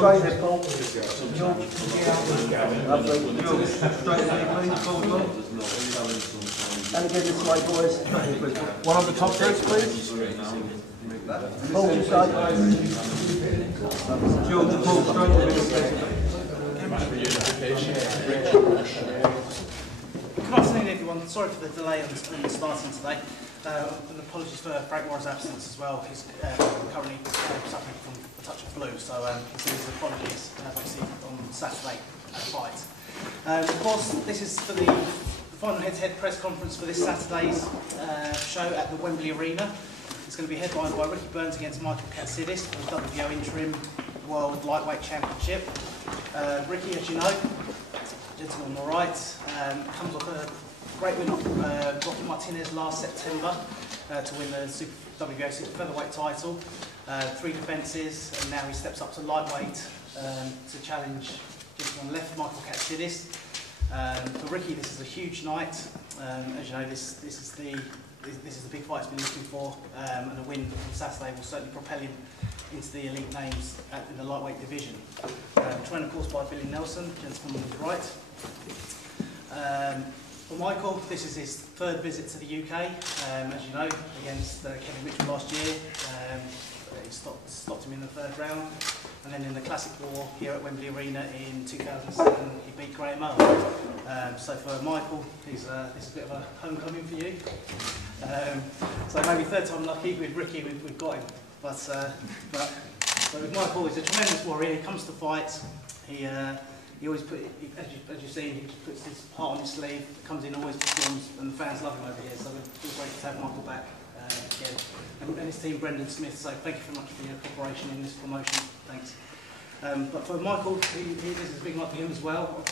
straight there, Paul. George. Lovely. And again this way, boys. One of the top groups, please. Paul, just straight. George, Paul, straight there. Good afternoon, everyone. Sorry for the delay on starting today. And apologies for Frank Warren's absence as well. He's currently suffering from a touch of flu, so his apologies obviously on Saturday fight. Of course, this is for the final head-to-head press conference for this Saturday's show at the Wembley Arena. It's going to be headlined by Ricky Burns against Michael Katsidis for the WBO Interim World Lightweight Championship. Ricky, as you know, gentleman on the right, comes off a great win off Rocky Martinez last September to win the WBO Super Featherweight title. 3 defences, and now he steps up to lightweight to challenge gentleman on the left, Michael Katsidis. For Ricky, this is a huge night. As you know, this is the big fight he's been looking for, and a win on Saturday will certainly propel him into the elite names in the lightweight division. Trained, of course, by Billy Nelson, gentleman on his right. For Michael, this is his 3rd visit to the UK, as you know, against Kevin Mitchell last year. He stopped him in the 3rd round, and then in the Classic War here at Wembley Arena in 2007, he beat Graham Owen. So for Michael, this is a bit of a homecoming for you. So maybe 3rd time lucky. With Ricky, we've got him. But with Michael, he's a tremendous warrior. He comes to fight. He always as you've seen, he puts his heart on his sleeve, comes in, always performs, and the fans love him over here. So we're great to have Michael back again. And his team, Brendan Smith, so thank you very much for your cooperation in this promotion. Thanks. But for Michael, this is a big night for him as well.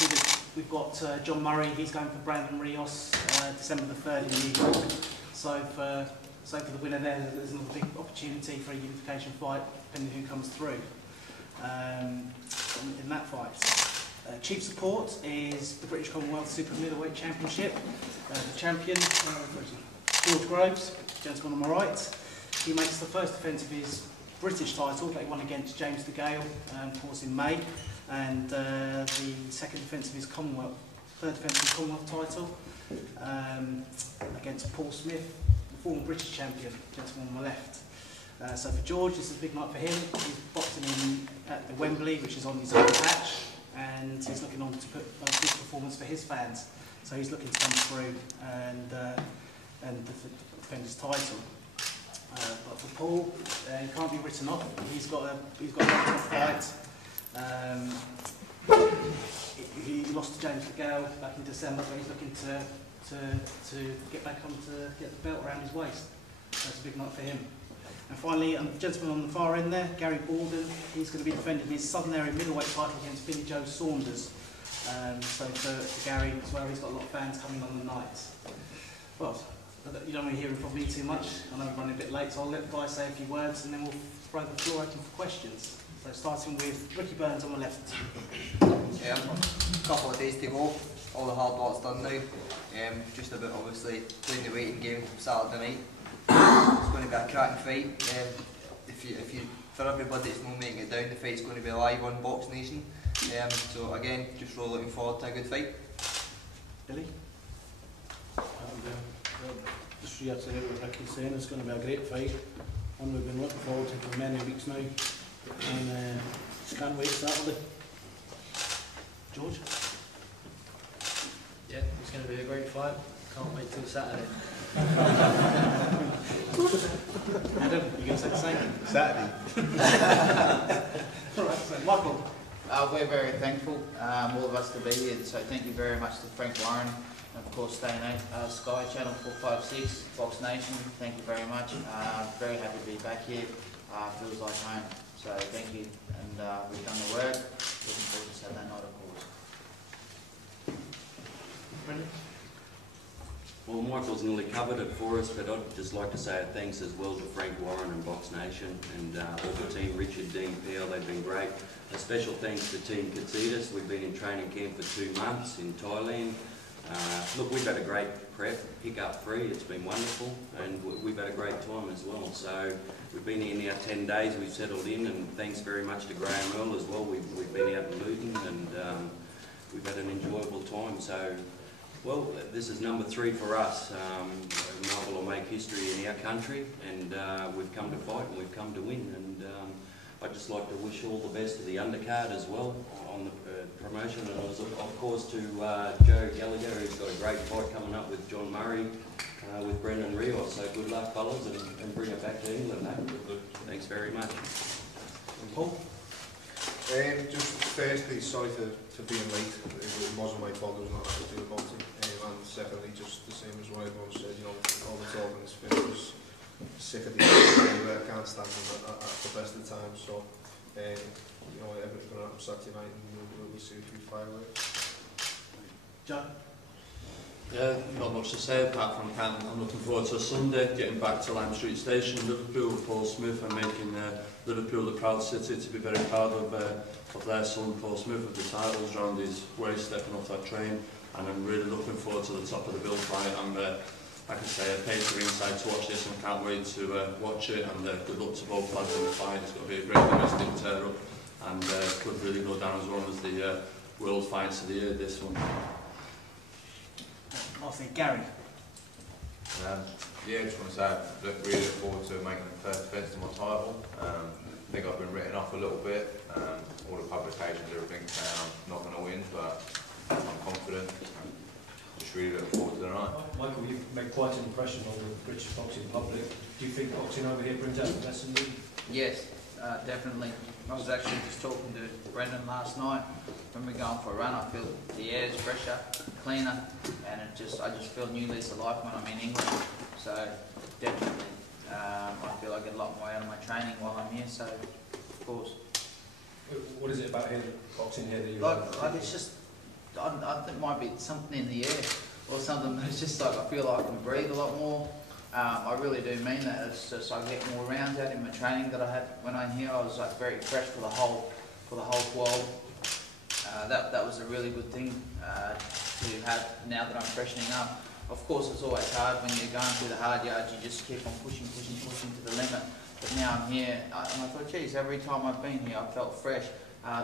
We've got John Murray, he's going for Brandon Rios, December the 3rd in New York. So for the winner there's another big opportunity for a unification fight, depending who comes through in that fight. Chief support is the British Commonwealth Super Middleweight Championship. The champion, George Groves, gentleman on my right. He makes the first defence of his British title that he won against James de Gale, of course, in May, and the second defence of his third defence of his Commonwealth title against Paul Smith, the former British champion, gentleman on my left. So for George, this is a big night for him. He's boxing in at the Wembley, which is on his own patch, and he's looking on to put a big performance for his fans. So he's looking to come through and defend his title. But for Paul, he can't be written off. He's got a tough fight. He lost to James de Gale back in December, but he's looking to get back on to get the belt around his waist. That's a big night for him. And finally, the gentleman on the far end there, Gary Borden, he's going to be defending his Southern Area middleweight title against Billy Joe Saunders. So for Gary as well, he's got a lot of fans coming on the night. Well, you don't want to hear from me too much. I know we're running a bit late, so I'll let the guys say a few words and then we'll throw the floor open for questions. So starting with Ricky Burns on the left. A couple of days to go. All the hard work's done now. Just about obviously playing the waiting game from Saturday night. It's going to be a cracking fight. For everybody that's not making it down, the fight's going to be live on Box Nation. So again, just really looking forward to a good fight. Billy? Just reiterate what Ricky's saying, it's going to be a great fight. One we've been looking forward to for many weeks now. And just can't wait Saturday. George? Yeah, it's going to be a great fight. Can't wait till Saturday. Adam, you going to say the same? Saturday. Alright, so Michael. We're very thankful, all of us, to be here. So thank you very much to Frank Warren, and of course Stay Sky Channel 456, Fox Nation. Thank you very much. Very happy to be back here. Feels like home. So thank you, and we've done the work. Looking forward to Saturday night, of course. Brendan? Well, Michael's nearly covered it for us, but I'd just like to say a thanks as well to Frank Warren and Box Nation and all the team, Richard, Dean, Peel, they've been great. A special thanks to Team Katsidis. We've been in training camp for 2 months in Thailand. Look, we've had a great prep, pick up free, it's been wonderful, and we've had a great time as well. So we've been here now 10 days, we've settled in, and thanks very much to Graham Earl as well. We've been out in Luton, and we've had an enjoyable time. So, well, this is number 3 for us. Melbourne will make history in our country, and we've come to fight and we've come to win. And I'd just like to wish all the best to the undercard as well on the promotion, and also, of course, to Joe Gallagher, who's got a great fight coming up with John Murray, with Brendan Rios. So good luck, fellas, and bring it back to England. Thanks very much. Paul? Just firstly, sorry to being late. It wasn't my fault. There was nothing to do about it. And secondly, just the same as what everyone said. You know, all the talking is finished. Sick of the I can't stand them at the best of times. So, you know, everything's going to happen Saturday night, and we'll see if we fireworks. John? Yeah, not much to say apart from I'm looking forward to Sunday, getting back to Lime Street Station, Liverpool, with Paul Smith, and making Liverpool the proud city, to be very proud of their son Paul Smith with the titles round his waist, stepping off that train. And I'm really looking forward to the top of the bill fight. And like I say, I paid for inside to watch this and can't wait to watch it. And good luck to both lads in the fight. It's going to be a great domestic tear-up, and could really go down as one of the world fights of the year, this one. Lastly, Gary. Yeah, just want to say I really look forward to making the first defence of my title. I think I've been written off a little bit. All the publications, everything saying I'm not going to win, but I'm confident. Just really look forward to the night. Michael, you've made quite an impression on the British boxing public. Do you think boxing over here brings out the best in you? Yes, definitely. I was actually just talking to Brendan last night. When we're going for a run, I feel the air is fresher, cleaner, and I just feel new lease of life when I'm in England. So definitely, I feel I get a lot more out of my training while I'm here. So of course. What is it about here, boxing here, that you like it's just, I think it might be something in the air or something. It's just like I feel like I can breathe a lot more. I really do mean that. It's just I get more rounds out in my training that I had when I'm here. I was like very fresh for the whole 12. That was a really good thing to have now that I'm freshening up. Of course, it's always hard when you're going through the hard yards. You just keep on pushing to the limit. But now I'm here, and I thought, geez, every time I've been here, I've felt fresh.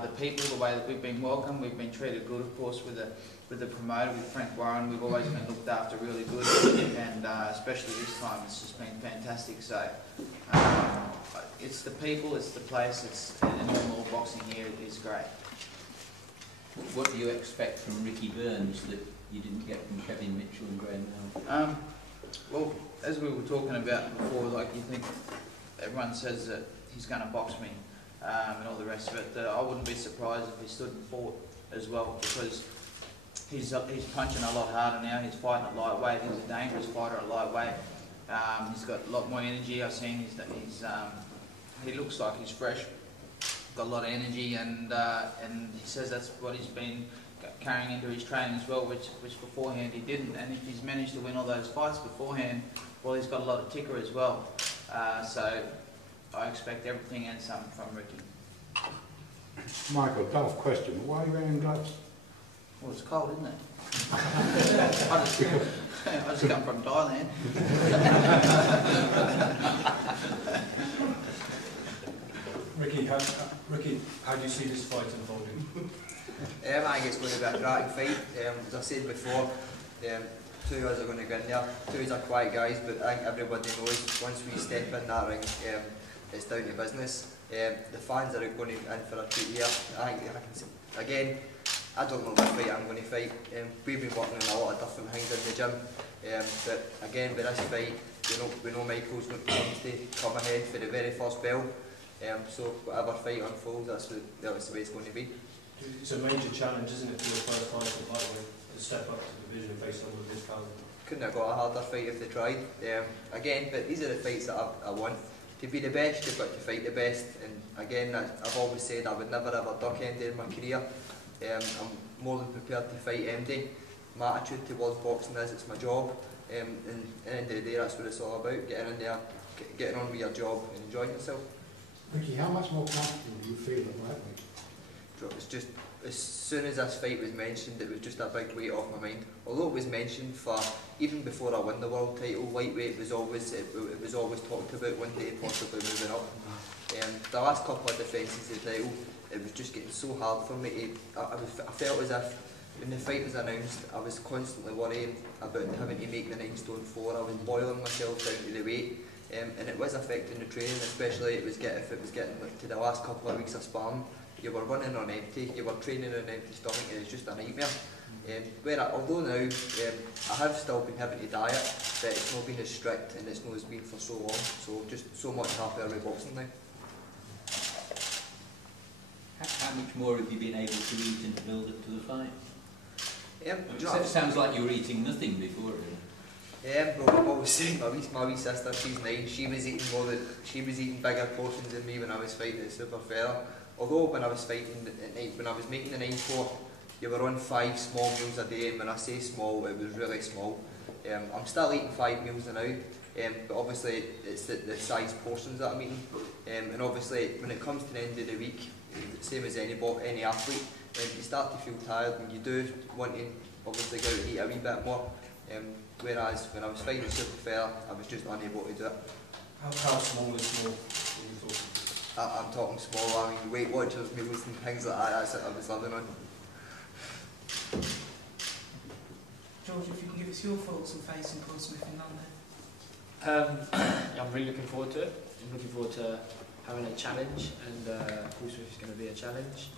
The people, the way that we've been welcomed, we've been treated good, of course, with the promoter, with Frank Warren. We've always been looked after really good, and especially this time, it's just been fantastic. So it's the people, it's the place, and all boxing here is great. What do you expect from Ricky Burns that you didn't get from Kevin Mitchell and Graham Earl? Well, as we were talking about before, like you think everyone says that he's going to box me and all the rest of it. I wouldn't be surprised if he stood and fought as well, because he's punching a lot harder now. He's fighting at lightweight. He's a dangerous fighter at lightweight. He's got a lot more energy. I've seen he looks like he's fresh. Got a lot of energy, and he says that's what he's been carrying into his training as well, which beforehand he didn't. And if he's managed to win all those fights beforehand, well, he's got a lot of ticker as well. So I expect everything and some from Ricky. Michael, tough question. Why are you wearing gloves? Well, it's cold, isn't it? I just come from Thailand. Ricky, how do you see this fight unfolding? I think it's going to be a cracking fight. As I said before, two guys are going to go in there. Two guys are quiet guys, but I think everybody knows once we step in that ring, it's down to business. The fans are going to be in for a treat here. Again, I don't know what fight I'm going to fight. We've been working on a lot of different things in the gym, but again, with this fight, we know Michael's going to come ahead for the very first bell. So whatever fight unfolds, that's the way it's going to be. It's a major challenge, isn't it, for your first fight in lightweight, to step up to the division and face someone of this caliber? Couldn't have got a harder fight if they tried. Again, but these are the fights that I want. To be the best, you've got to fight the best. And again, I've always said I would never ever duck anything in my career. I'm more than prepared to fight anything. My attitude towards boxing is it's my job. And at the end of the day, that's what it's all about. Getting in there, getting on with your job and enjoying yourself. Ricky, how much more comfortable do you feel at lightweight? It's just as soon as this fight was mentioned, it was just a big weight off my mind. Although it was mentioned for, even before I won the world title, lightweight was always, it was always talked about one day possibly moving up. The last couple of defences of the title, it was just getting so hard for me to, I felt as if when the fight was announced, I was constantly worrying about having to make the 9 stone 4. I was boiling myself down to the weight, and it was affecting the training, especially if it was getting like, to the last couple of weeks of sparring. You were running on empty, you were training on an empty stomach, and it's just a nightmare. Although now I have still been having to diet, but it's not been as strict and it's not as been for so long. So just so much happier with boxing now. How much more have you been able to eat in the build up to the fight? It sounds like you were eating nothing before. Well, I'm always saying my wee sister, she's 9. She was eating bigger portions than me when I was fighting at Super Fair. Although when I was fighting at night, when I was making the 9-4, you were on 5 small meals a day, and when I say small, it was really small. I'm still eating 5 meals now, but obviously it's the size portions that I'm eating. And obviously when it comes to the end of the week, same as any athlete, you start to feel tired and you do want to obviously go out and eat a wee bit more. Whereas when I was fighting Super Fair, I was just unable to do it. How small is small? I'm talking small, I mean Weight Watchers meals and things like that, that's what I was living on. George, if you can give us your thoughts on facing Paul Smith in London. I'm really looking forward to it. I'm looking forward to having a challenge, and Paul Smith is going to be a challenge.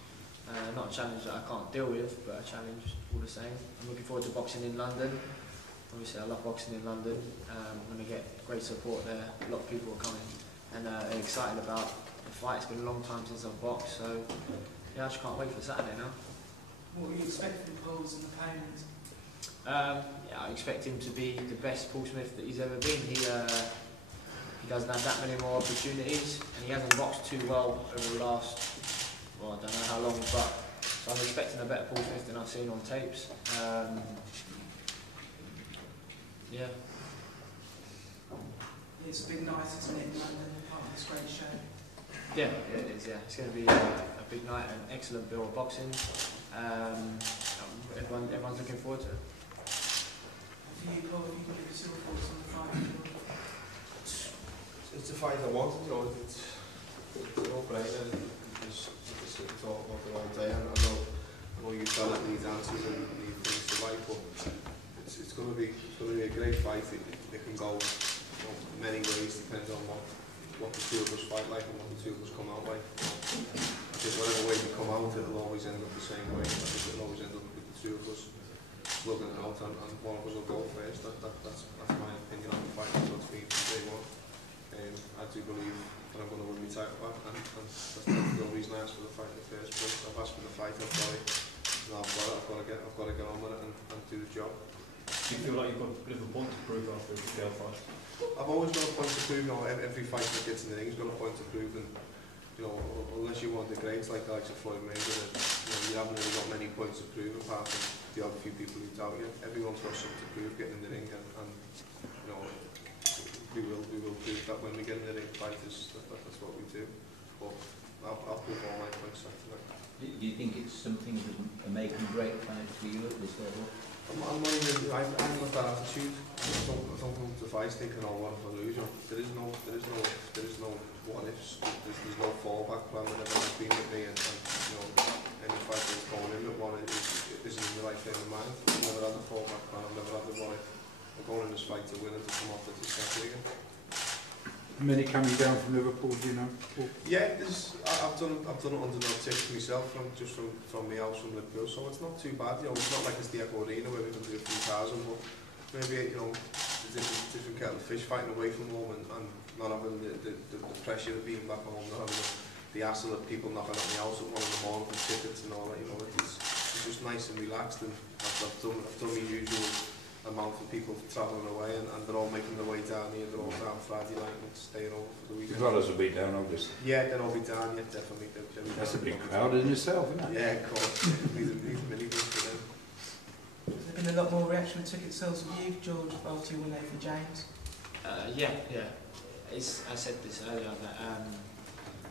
Not a challenge that I can't deal with, but a challenge all the same. I'm looking forward to boxing in London. Obviously I love boxing in London. I'm going to get great support there. A lot of people are coming and are excited about the fight. It's been a long time since I've boxed, so yeah, I just can't wait for Saturday now. What do you expect from Paul as an opponent? Yeah, I expect him to be the best Paul Smith that he's ever been. He doesn't have that many more opportunities, and he hasn't boxed too well over the last, well, I don't know how long, but so I'm expecting a better Paul Smith than I've seen on tapes. Yeah. It's been nice, isn't it, in London, part of this great show? Yeah, it is, yeah. It's going to be a big night, an excellent bill of boxing. Everyone's looking forward to it. For you, Paul, if you can give us your thoughts on the fight? It's the fight I wanted, you know, it's an no-brainer. Just talk about it all day. I know you felt it needs answers and need things to like, but it's going to be a great fight. It can go many ways, depending on what the two of us fight like and what the two of us come out like. I think whatever way we come out, it'll always end up the same way. I think it'll always end up with the two of us slugging it out, and one of us will go first. That's my opinion on the fight. That's what's been from day one. I do believe that I'm going to win my title back, and that's the reason I asked for the fight in the first place. I've asked for the fight, I've got it. No, I've got to get on with it and do the job. Do you feel like you've got a bit of a point to prove after the girl fight? I've always got a point to prove. You know, every fight that gets in the ring has got a point to prove, and you know, unless you're one of the greats like the likes of Floyd Mayweather, you haven't really got many points to prove apart from the other few people who doubt you. Everyone's got something to prove getting in the ring, and you know, we will prove that when we get in the ring. Fighters, that's what we do. But I'll prove all my points after that. Do you think it's something that a make and break fight for you at this level? I'm not even, I haven't got that attitude. I don't go to fights thinking, oh, what if I lose? There is no what ifs. There's no fallback plan that ever has been with me, and you know, any fight that's going in with one isn't in the right frame of mind. I've never had a fallback plan. I've never had the one. I'm going in this fight to win and to come off the second again. Many coming down from Liverpool, do you know? Yeah, I've done it under no tips myself from my house from Liverpool, so it's not too bad. You know, it's not like it's the Arena where we can do a few thousand, but maybe, you know, different kettle of fish fighting away from home and not having the pressure of being back home, not having the hassle of people knocking at my house at 1 in the morning for tickets and all that. You know, it's just nice and relaxed, and I've done my usual amount of people travelling away, and they're all making their way down here. They're all down Friday night and staying over for the weekend. As well as will be down, obviously. Yeah, they'll all be down, yeah, definitely. That's a big crowd in itself, isn't it? Yeah, of course. These are minibus for them. There's been a lot more reaction to ticket sales with you, George, after you win over James. Yeah. I said this earlier that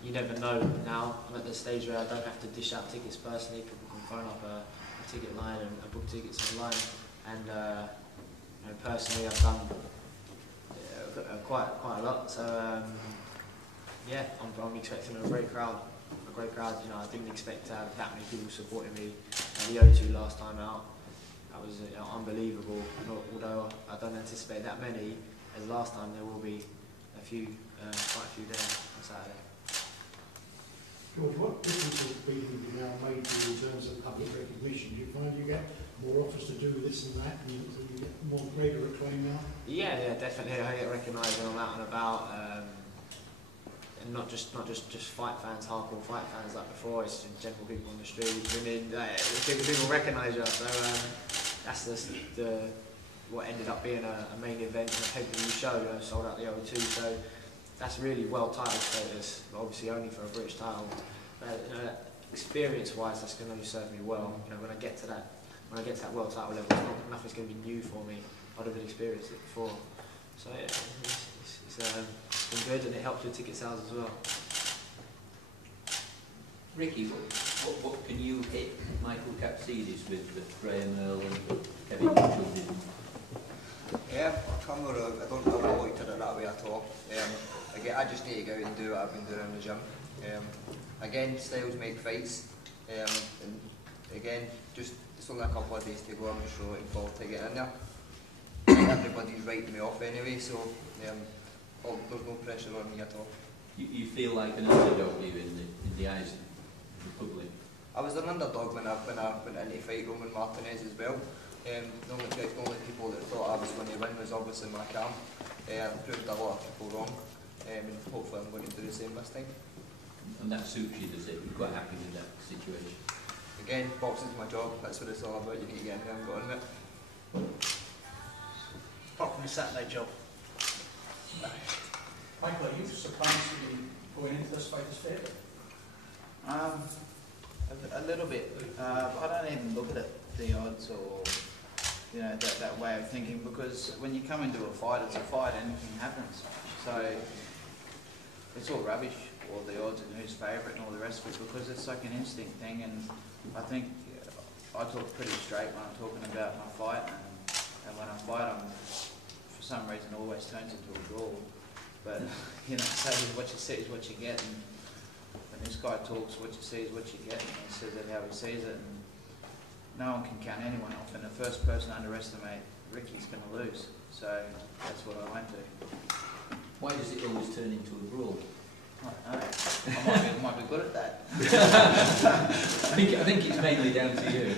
you never know now. I'm at the stage where I don't have to dish out tickets personally. People can phone up a ticket line and book tickets online. And you know, personally, I've done quite a lot. So yeah, I'm expecting a great crowd. You know, I didn't expect to have that many people supporting me at the O2 last time out. That was unbelievable. And although I don't anticipate that many as last time, there will be quite a few there on Saturday. George, what difference has being now made to you in terms of public recognition? Do you find you get more offers to do this and that, and you get more greater acclaim now? Yeah, definitely. I get recognised when I'm out and about, and not just fight fans, hardcore fight fans like before. It's general people on the street, women. People recognise you. So that's what ended up being a main event and a pay-per-view show. You know, sold out the O2. So that's really well title status, but obviously only for a British title. You know, experience-wise, that's going to only serve me well. You know, when I get to that world title level, nothing's going to be new for me. I'd have experienced it before. So yeah, it's been good, and it helps with ticket sales as well. Ricky, what can you hit Michael Katsidis with Graham Earl and Kevin Mitchell did? Yeah, I don't ever look at it that way at all. Again, I just need to go out and do what I've been doing in the gym. Again, styles make fights. And again, it's only a couple of days to go. I'm just really looking forward to getting in there. Everybody's writing me off anyway, so there's no pressure on me at all. You feel like an underdog, you in the eyes of the public? I was an underdog when I went in to fight Roman Martinez as well. The only people that thought I was going to win was obviously my camp. I proved a lot of people wrong, and hopefully I'm going to do the same this time. And that suits you, does it? You're quite happy with that situation? Again, boxing's my job, that's what it's all about. You need to get in there and go on with it. Apart from the Saturday job. Michael, are you surprised to be going into this fight as favourite? A little bit. I don't even look at it, the odds or that way of thinking, because when you come into a fight, it's a fight, anything happens. So it's all rubbish, all the odds and who's favourite and all the rest of it, because it's like an instinct thing. And I think I talk pretty straight when I'm talking about my fight, and when I fight, for some reason it always turns into a draw. But so what you see is what you get, and when this guy talks, what you see is what you get, and he says it how he sees it, and no one can count anyone off, and the first person to underestimate Ricky's going to lose. So that's what I went to. Why does it always turn into a brawl? I don't know. I might be good at that. I think it's mainly down to you.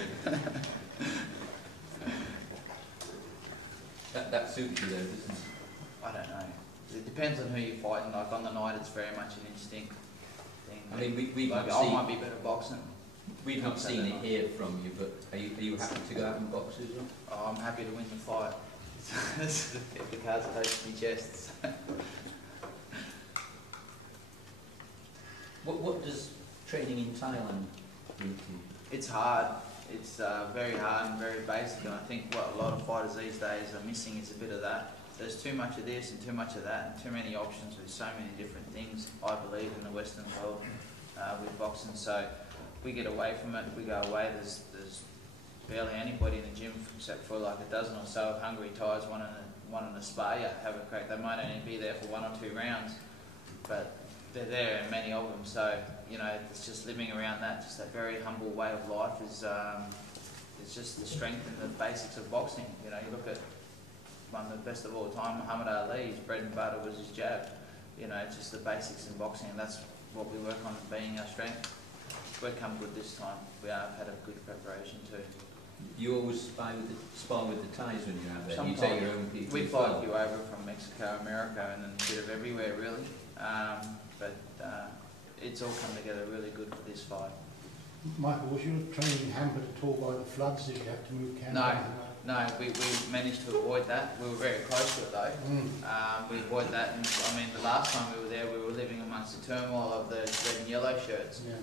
That suits you though, doesn't it? I don't know. It depends on who you're fighting. Like on the night, it's very much an instinct thing. I mean, we've like, not seen, I might be better at boxing. We've not seen it here from you, but are you happy to go out and box as well? Oh, I'm happy to win the fight. If the cards are close to my chest. What does training in Thailand bring to you? It's hard. It's very hard and very basic, and I think what a lot of fighters these days are missing is a bit of that. There's too much of this and too much of that, and too many options with so many different things, I believe, in the Western world with boxing. So we get away from it, we go away, there's barely anybody in the gym except for like a dozen or so of hungry Thais, one in a spa, have a crack. They might only be there for 1 or 2 rounds, but they're there, and many of them. So it's just living around that, just that very humble way of life is it's just the strength and the basics of boxing. You look at one of the best of all time, Muhammad Ali. His bread and butter was his jab. It's just the basics in boxing, and that's what we work on being our strength. We've come good this time. We have had a good preparation too. You always spar with the Thais when you're out there? Sometimes. You take your own people? We fly you over from Mexico, America, and then a bit of everywhere really. But it's all come together really good for this fight. Michael, was your training hampered at all by the floods? Did you have to move camp? No, we managed to avoid that. We were very close to it though. We avoided that, and I mean the last time we were there, we were living amongst the turmoil of the red and yellow shirts. Yeah.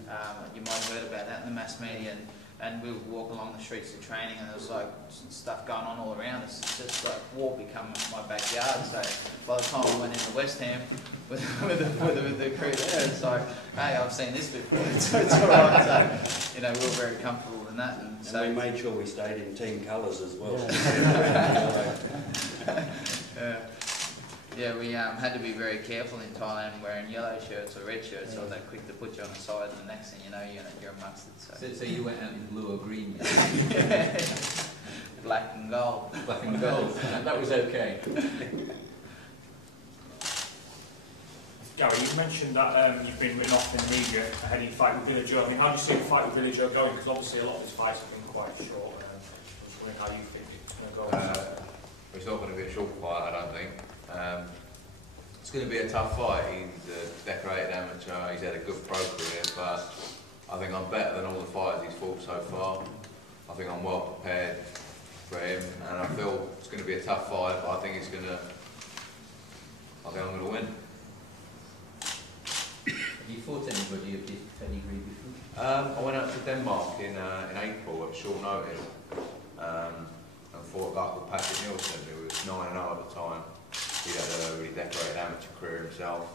You might have heard about that in the mass media, and we would walk along the streets of training, and there was like stuff going on all around us. It's just like war become my backyard. So by the time I went into West Ham with the crew there, it's like, hey, I've seen this before. It's all right. So we were very comfortable than that. And And so we made sure we stayed in team colours as well. yeah, we had to be very careful in Thailand wearing yellow shirts or red shirts, or they're quick to put you on the side, and the next thing you know, you're amongst it. So you went out in blue or green? Black and gold. Black and gold. That was okay. Gary, you mentioned that you've been written off in the media ahead of your fight with Billy Joe. I mean, how do you see the fight with Billy Joe going? Because obviously a lot of his fights have been quite short. I was wondering how you think it's going to go. It's not going to be a short fight, I don't think. It's going to be a tough fight. He's a decorated amateur, he's had a good pro career, but I think I'm better than all the fighters he's fought so far. I think I'm well prepared for him, and I feel it's going to be a tough fight, but I think I'm going to win. Have you fought anybody of this pedigree before? I went out to Denmark in April at short notice, and fought a guy called Patrick Nielsen, who was 9-0 at the time. He had a really decorated amateur career himself.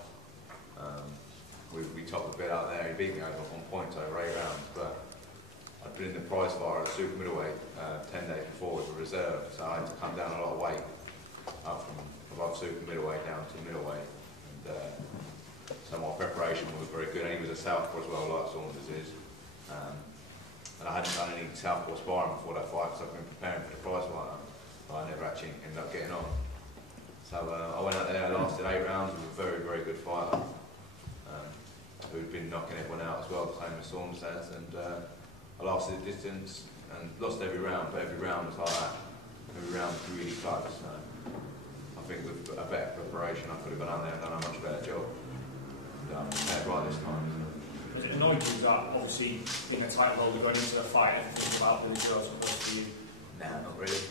We topped the bid out there. He beat me over on points over 8 rounds, but I'd been in the prize fight at super middleweight 10 days before as a reserve, so I had to come down a lot of weight, up from above super middleweight down to middleweight. And, so my preparation was very good, and he was a southpaw as well, like Saunders is. And I hadn't done any southpaw sparring before that fight, because I've been preparing for the prize fight, but I never actually ended up getting on. So I went out there, lasted 8 rounds, was a very, very good fighter, who'd been knocking everyone out as well, the same as Saunders has, and I lasted the distance and lost every round, but every round was like that. Every round was really close. So I think with a better preparation, I could have gone out there and done a much better job. I'm prepared right this time. Has it annoyed you that obviously being a title holder going into the fight and thinking about Billy Joe as opposed to you? Nah, not really.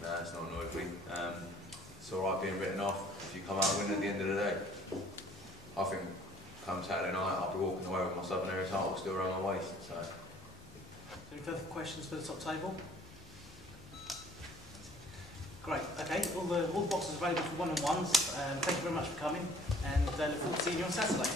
No, it's not annoyed me. It's alright being written off if you come out winning at the end of the day. I think come Saturday night I'll be walking away with my Southern Area title still around my waist. So. Any further questions for the top table? Great, okay, all the boxes available for one-on-ones. Thank you very much for coming, and look forward to seeing you on Saturday.